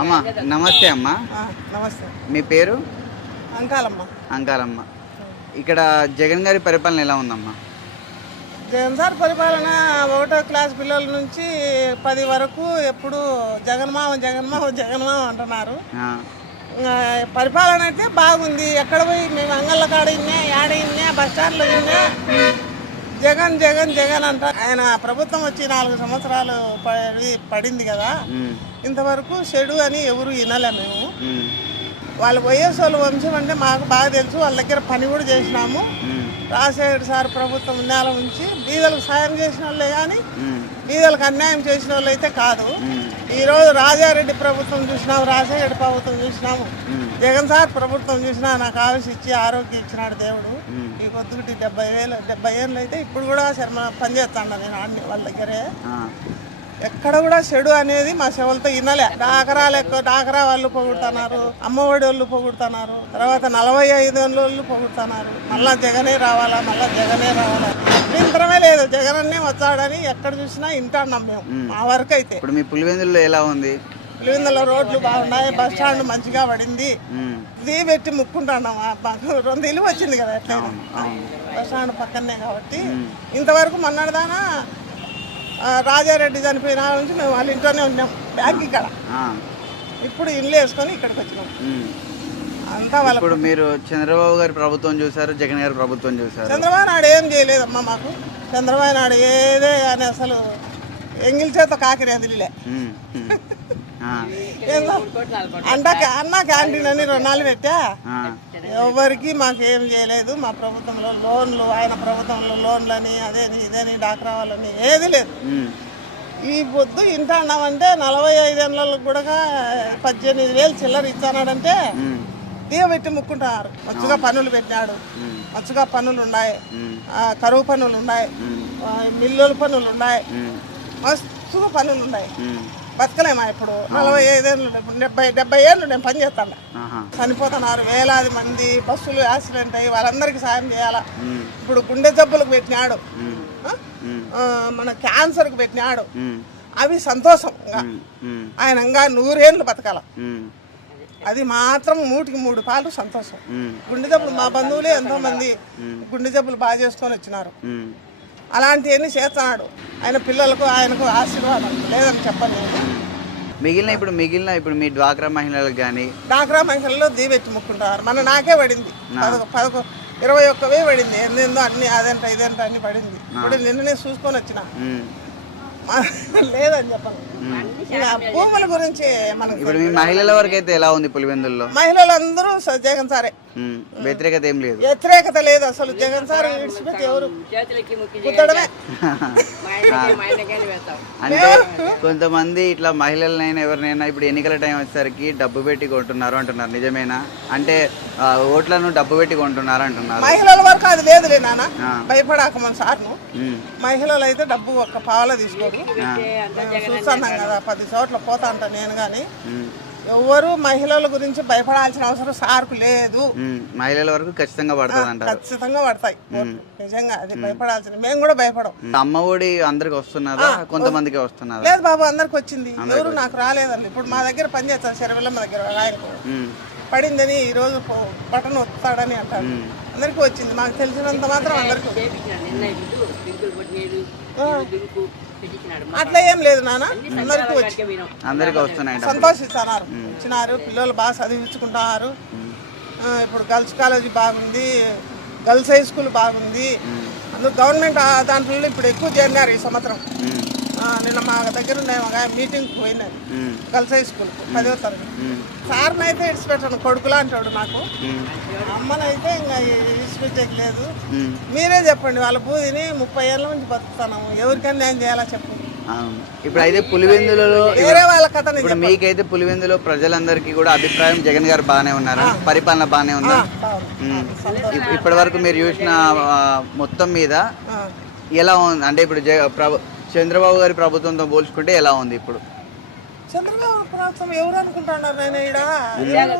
అమ్మ నమస్తే అమ్మ. నమస్తే. మీ పేరు? అంకాలమ్మ. అంకాలమ్మ. ఇక్కడ జగన్ గారి పరిపాలన ఎలా ఉందమ్మా? జగన్ సార్ పరిపాలన ఒకటో క్లాస్ పిల్లల నుంచి పది వరకు ఎప్పుడు జగన్మామ జగన్మామ జగన్మామ అంటున్నారు. ఆ, పరిపాలన అయితే బాగుంది. ఎక్కడ పోయి మేము అంగళ్ళ కాడ ఇన్నా యాడ ఇన్నా బస్ స్టాండ్లో ఇన్నా. జగన్ జగన్ జగన్ అంట. ఆయన ప్రభుత్వం వచ్చి నాలుగు సంవత్సరాలు పడి పడింది కదా. ఇంతవరకు చెడు అని ఎవరు వినలే మేము. వాళ్ళు వైఎస్ వాళ్ళ వంశం అంటే మాకు బాగా తెలుసు. వాళ్ళ దగ్గర పని కూడా చేసినాము. రాజశేఖర్ సార్ ప్రభుత్వం నేల ఉంచి బీదలకు సాయం చేసిన వాళ్ళే కానీ బీదలకు అన్యాయం చేసిన వాళ్ళు అయితే కాదు. ఈరోజు రాజారెడ్డి ప్రభుత్వం చూసినాము రాజశేఖర్ ప్రభుత్వం చూసినాము. జగన్ సార్ ప్రభుత్వం చూసినా నాకు ఆయుష్ ఇచ్చి ఆరోగ్యం ఇచ్చినాడు దేవుడు. కొద్దిగుటి డెబ్బై వేలు డెబ్బై ఏళ్ళు అయితే ఇప్పుడు కూడా శర్మ పనిచేస్తాను నేను ఆడిని వాళ్ళ దగ్గరే. ఎక్కడ కూడా చెడు అనేది మా చెవులతో వినలే. డాకరాలు ఎక్కువ డాకరా వాళ్ళు పొగుడుతున్నారు అమ్మఒడి వాళ్ళు పొగుడుతున్నారు తర్వాత నలభై ఐదు వాళ్ళు పొగుడుతున్నారు. మళ్ళా జగనే రావాలా మళ్ళా జగనే రావాలా? నింతరమే లేదు. జగన్ అన్నే వచ్చాడని ఎక్కడ చూసినా వింటాన్నాం మేము మా వరకు అయితే ఇప్పుడు మీ పులివెందుల్లో ఎలా ఉంది? పులివెందుల రోడ్లు బాగున్నాయి బస్ స్టాండ్ మంచిగా పడింది. ఇది పెట్టి ముక్కుంటున్నాం. ఆ మాకు రెండు ఇల్లు వచ్చింది కదా ఎట్లయినా. అవును బస్ స్టాండ్ పక్కనే కాబట్టి. ఇంతవరకు మొన్నటిదానా రాజారెడ్డి చనిపోయిన నుంచి మేము వాళ్ళ ఇంట్లోనే ఉన్నాం. బ్యాంక్ ఇక్కడ. ఇప్పుడు ఇల్లు వేసుకొని ఇక్కడికి వచ్చినాం. అంతా వాళ్ళ ఇప్పుడు మీరు చంద్రబాబు గారి ప్రభుత్వం చూసారు జగన్ గారి ప్రభుత్వం చూసారు చంద్రబాబు నాయుడు ఏం చేయలేదమ్మా మాకు. చంద్రబాబు నాయుడు ఏదే అని అసలు ఎంగిల్ చేత కాకిరి ఏందో అంట అన్న క్యాంటీన్ అని రుణాలు పెట్టా. ఎవరికి మాకేం చేయలేదు. మా ప్రభుత్వంలో లోన్లు ఆయన ప్రభుత్వంలో లోన్లని అదేని ఇదేని డాక్రా వాళ్ళని ఏది లేదు. ఈ పొద్దు ఇంటాన్నామంటే నలభై ఐదేళ్ళకు కూడా పద్దెనిమిది వేలు చిల్లర ఇచ్చానాడంటే ఉమ్, దిగబెట్టి ముక్కుంటున్నారు. మంచిగా పనులు పెట్టినాడు. ఉమ్, మంచిగా పనులు ఉన్నాయి కరువు పనులు ఉన్నాయి మిల్లుల పనులు ఉన్నాయి ఉమ్, మస్తుగా పనులు ఉన్నాయి. బతకలేమా ఇప్పుడు? నలభై ఐదేళ్ళు డెబ్బై డెబ్బై ఏళ్ళు నేను పని చేస్తాను. చనిపోతున్నారు వేలాది మంది బస్సులు యాక్సిడెంట్ అయ్యి వాళ్ళందరికీ సాయం చేయాలా? ఇప్పుడు గుండె జబ్బులకు పెట్టినాడు. మన క్యాన్సర్కి పెట్టినాడు. అవి సంతోషం ఆయన ఇంకా నూరేళ్ళు బతకాల. అది మాత్రం మూటికి మూడు పాలు సంతోషం. గుండె జబ్బులు మా బంధువులే ఎంతో మంది గుండె జబ్బులు బాగా చేసుకొని వచ్చినారు. అలాంటివన్నీ చేస్తున్నాడు ఆయన పిల్లలకు ఆయనకు ఆశీర్వాదం. లేదని చెప్పను మిగిలిన ఇప్పుడు మిగిలిన ఇప్పుడు మీ డ్వాక్రా మహిళలకు కానీ డాక్రా మహిళల్లో దీవెత్తి ముక్కుంటారు. మన నాకే పడింది. పదకొ పదకొ ఇరవై ఒక్కవే పడింది. ఎందెందో అన్ని అదంట ఇదంట అన్ని పడింది. ఇప్పుడు నిన్ననే చూసుకొని వచ్చిన. లేదని చెప్పను. భూముల గురించి మనకు ఇప్పుడు మీ మహిళల వరకు అయితే ఎలా ఉంది పులివెందుల్లో? మహిళలందరూ జగన్ సారే వ్యతిరేకత ఏం లేదు. వ్యతిరేకత లేదు అసలు జగన్ సార్ విడిచిపెట్టి ఎవరు? కుట్టడమే అంటే కొంతమంది ఇట్లా మహిళలనైనా ఎవరినైనా ఇప్పుడు ఎన్నికల టైం వచ్చేసరికి డబ్బు పెట్టి కొంటున్నారు అంటున్నారు నిజమేనా? అంటే ఓట్లను డబ్బు పెట్టి కొంటున్నారు అంటున్నారు. మహిళల వరకు అది లేదులే నాన్న. భయపడాక మన సార్ను. ఉమ్, మహిళలు అయితే డబ్బు ఒక్క పావలా తీసుకోరు. చూస్తున్నాం కదా పది చోట్ల పోతా అంట నేను కానీ ఎవరు మహిళల గురించి భయపడాల్సిన అవసరం సార్కు లేదు. మహిళల వరకు ఖచ్చితంగా పడుతుంది అంటారు ఖచ్చితంగా పడతాయి. నిజంగా అది భయపడాల్సిన మేము కూడా భయపడం. అమ్మ ఒడి అందరికి వస్తున్నదా? కొంతమందికి వస్తున్నదా? లేదు బాబు అందరికి వచ్చింది. ఎవరు నాకు రాలేదండి. ఇప్పుడు మా దగ్గర పని చేస్తారు శరవిల్లమ్మ దగ్గర ఆయనకు ఉమ్, పడిందని ఈ రోజు బటన్ వస్తాడని అంటారు. అందరికీ వచ్చింది. మాకు తెలిసినంత మాత్రం అందరికీ. అట్లా ఏం లేదు నాన్న. అందరికీ వచ్చి వస్తున్నాయి. సంతోషిస్తున్నారు. ఇచ్చినారు పిల్లలు బాగా చదివించుకుంటున్నారు. ఇప్పుడు గర్ల్స్ కాలేజీ బాగుంది గర్ల్స్ హై స్కూల్ బాగుంది. అందులో గవర్నమెంట్ ఆ దాంట్లో ఇప్పుడు ఎక్కువ చేరినారు ఈ సంవత్సరం. నిన్న మా దగ్గర ఉమ్, గర్ల్స్ హై స్కూల్ పదో తరగతి. సార్ని అయితే ఇడిచిపెట్టాను కొడుకులా అంటాడు నాకు అమ్మనైతే ఇంకా ఇడిచిపెట్టేకి లేదు. ఉమ్. మీరే చెప్పండి వాళ్ళ బూదిని ముప్పై ఏళ్ళ నుంచి బతుకుతున్నాము. ఎవరికైనా నేను చేయాలా చెప్పు. ఇప్పుడు అయితే పులివెందులలో వేరే వాళ్ళ ఇప్పుడు మీకైతే పులివెందులో ప్రజలందరికీ కూడా అభిప్రాయం జగన్ గారు బాగానే ఉన్నారా. పరిపాలన బాగానే ఉందా? ఇప్పటి వరకు మీరు చూసిన మొత్తం మీద. ఎలా ఉంది? అంటే ఇప్పుడు ప్రభు చంద్రబాబు గారి ప్రభుత్వంతో పోల్చుకుంటే ఎలా ఉంది ఇప్పుడు? చంద్రబాబు ప్రభుత్వం ఎవరు అనుకుంటున్నారు నేను ఈడ? జగన్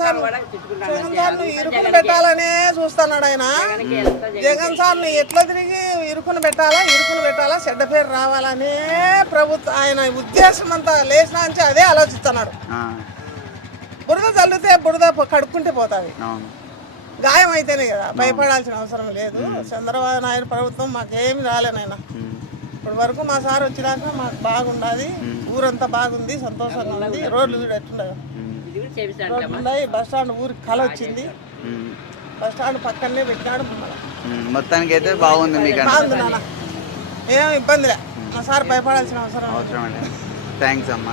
సార్ జగన్ ఇరుకుని పెట్టాలనే చూస్తున్నాడు ఆయన. జగన్ సార్ను ఎట్లా తిరిగి ఇరుకుని పెట్టాలా ఇరుకుని పెట్టాలా చెడ్డ పేరు రావాలనే ప్రభుత్వం ఆయన ఉద్దేశం అంతా లేచిన నుంచి అదే ఆలోచిస్తున్నాడు. ఆ, బురద చల్లితే బురద కడుక్కుంటే పోతుంది. గాయం అయితేనే కదా భయపడాల్సిన అవసరం లేదు. చంద్రబాబు నాయుడు ప్రభుత్వం మాకేమి రాలేనైనా ఇప్పటి వరకు మా సార్ వచ్చినాక మాకు బాగుండదు. ఊరంతా బాగుంది సంతోషంగా ఉంది. రోడ్లు రోడ్లు ఉన్నాయి బస్ స్టాండ్ ఊరికి కల వచ్చింది. బస్ స్టాండ్ పక్కనే పెట్టినాడు. మొత్తానికి అయితే బాగుంది మీకు బాగుంది నాన్న. ఏం ఇబ్బంది లే మా సార్ భయపడాల్సిన అవసరం లేదు. అవసరం అండి థ్యాంక్స్ అమ్మా.